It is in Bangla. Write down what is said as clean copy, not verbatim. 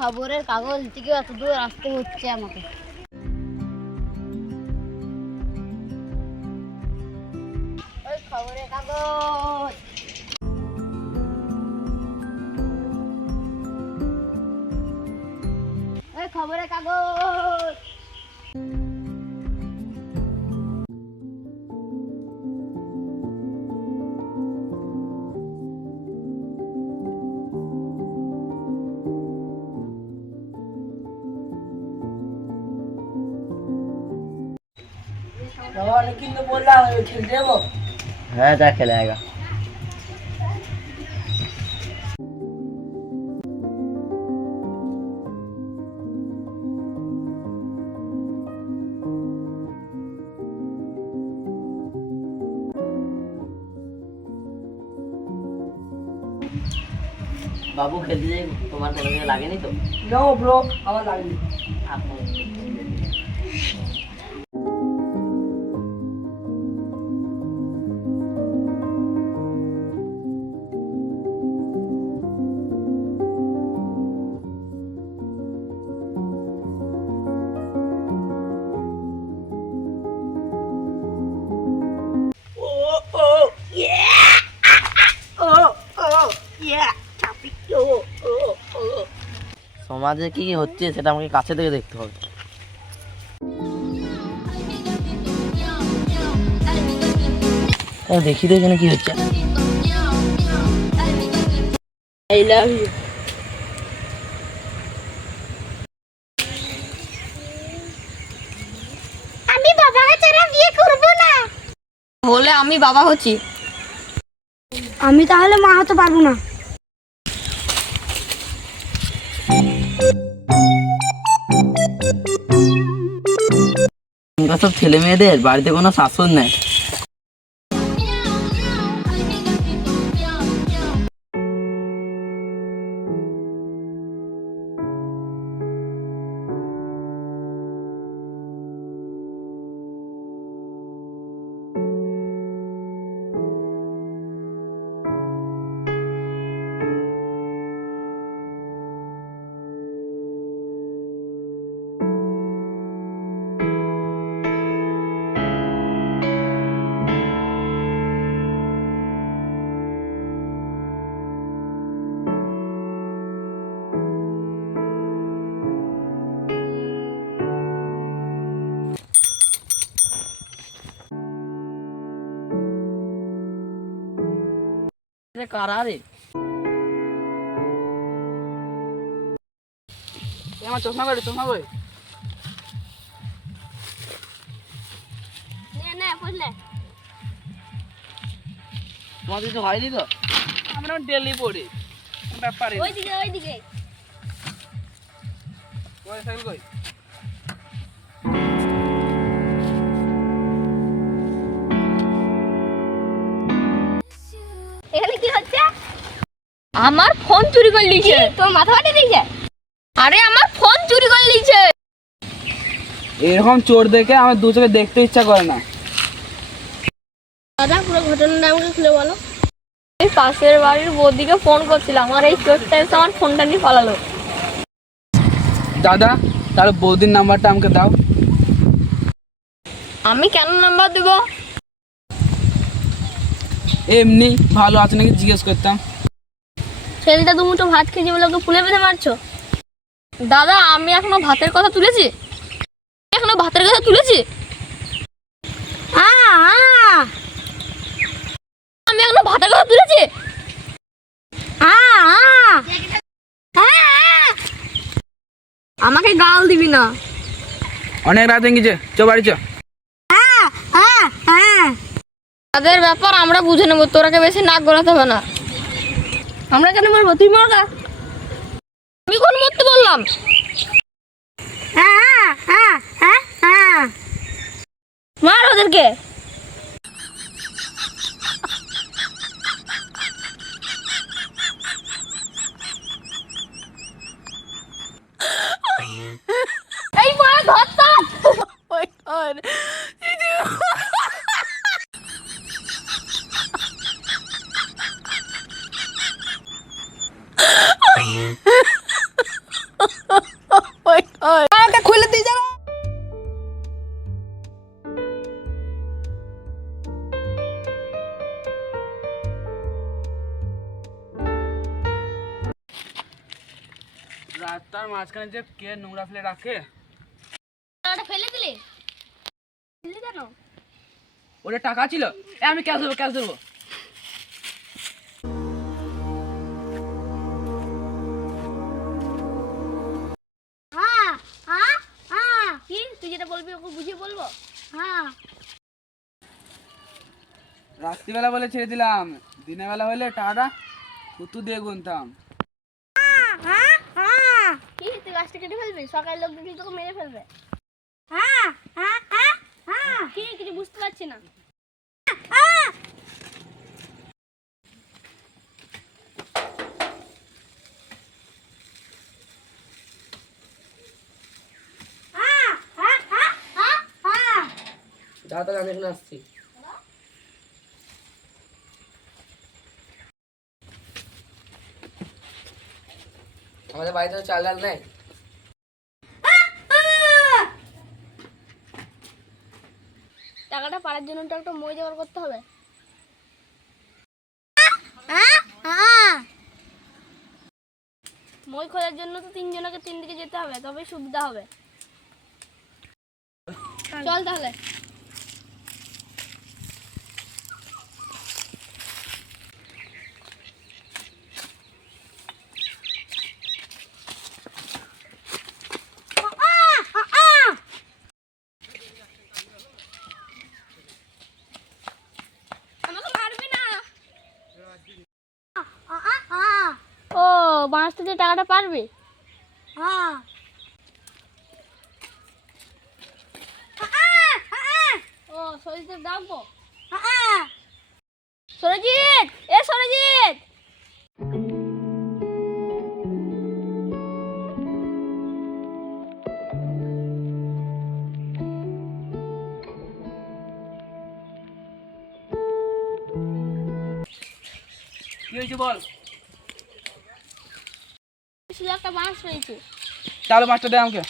খবরের কাগজ থেকে এত দূর আসতে হচ্ছে আমাকে। ওই খবরের কাগজ, ওই খবরের কাগজ। কিন্তু বললাম খেলতে যাবো। হ্যাঁ যা খেলে আएगा। বাবু খেলতে যাই, তোমার কোনো কিছু লাগেনি তো? নো ব্রো, আমার লাগেনি। সমাজে কি কি হচ্ছে সেটা আমাকে কাছে থেকে দেখতে হবে। দেখি তো এখানে কি হচ্ছে। I love you. আমি বাবাকে ছাড়া বিয়ে করব না। হলে আমি বাবা হচ্ছি। আমি তাহলে মা হতে পারবো না। সব ছেলে মেয়েদের বাড়িতে কোনো শাসন নেই। কারা রে? আমার চশমা করে, চশমা করে। তোমার কিছু হয়নি তো? আমরা ডেলি পড়ি, ব্যাপারে। ওইদিকে ওইদিকে। সাইকেল কই? এখানে কি হচ্ছে? আমার ফোন চুরি করে নিয়েছে। তোমার মাথা ফাটে দিয়েছে? আরে আমার ফোন চুরি করে নিয়েছে। এরকম চোর দেখে আমার দু চোখে দেখতে ইচ্ছা করে না। দাদা পুরো ঘটনাটা আমাকে খুলে বলো। এই পাশের বাড়ির বৌদিকে ফোন করছিলাম, আর এই চোরটা এসে আমার ফোনটা নিয়ে পালালো। দাদা তাহলে বৌদির নাম্বারটা আমাকে দাও। আমি কেন নাম্বার দেব? এমনি ভালো আছে নাকি জিজ্ঞেস করতাম। ছেলেটা দুমুঠো ভাত খেয়েছে বলে ওকে ফুলে বেঁধে মারছো? দাদা আমি এখনো ভাতের কথা তুলেছি? এখনো ভাতের কথা তুলেছি? আমি এখনো ভাতের কথা তুলেছি? আমাকে গাল দিবি না। অনেক রাত হয়ে গেছে, চো বাড়ি চো। তাদের ব্যাপার আমরা বুঝে নেবো, তোরাকে বেশি নাক গলাতে হবে না। আমরা কেন মারবো? তুই মারগা। আমি কোন মরতে বললাম? মার ওদেরকে। এই মা ধরতা। Oh my god. রাস্তার মাঝখানে যে কে নোংরা ফেলে রাখে? টাকাটা ফেলে দিলি কেন? ওটা টাকা ছিল। আমি ক্যাশ দেবো, ক্যাশ দেবো। হ্যাঁ হ্যাঁ হ্যাঁ, কি তুই যেটা বলবি ওকে বুঝিয়ে বলবো? হ্যাঁ, রাত্রিবেলা বলে ছেড়ে দিলাম, দিনের বেলা হলে টাকাটা কুতু দিয়ে গুনতাম। কি তুই গাছটা কেটে ফেলবি? সকালের লোক দেখলি তোকে মেরে ফেলবে। হ্যাঁ হ্যাঁ হ্যাঁ হ্যাঁ, কি কিছু বুঝতে পারছি না। দাদা আমি এখন আসছি। আমাদের বাড়িতে তো চাল ডাল নেই। টাকাটা পাড়ার জন্য তো একটা মই জোগাড় করতে হবে। মই খোঁজার জন্য তো তিনজনকে তিন দিকে যেতে হবে, তবে সুবিধা হবে। চল তাহলে। আমাকে মারবি না। ও বাঁশটা দিয়ে টাকাটা পারবি? ও সরজিৎ ডাকবো? সরজিৎ, এ সরজিৎ। কি হয়েছে বল? শুধু একটা বাঁশ পেয়েছি। তাহলে মাছটা দে আমাকে।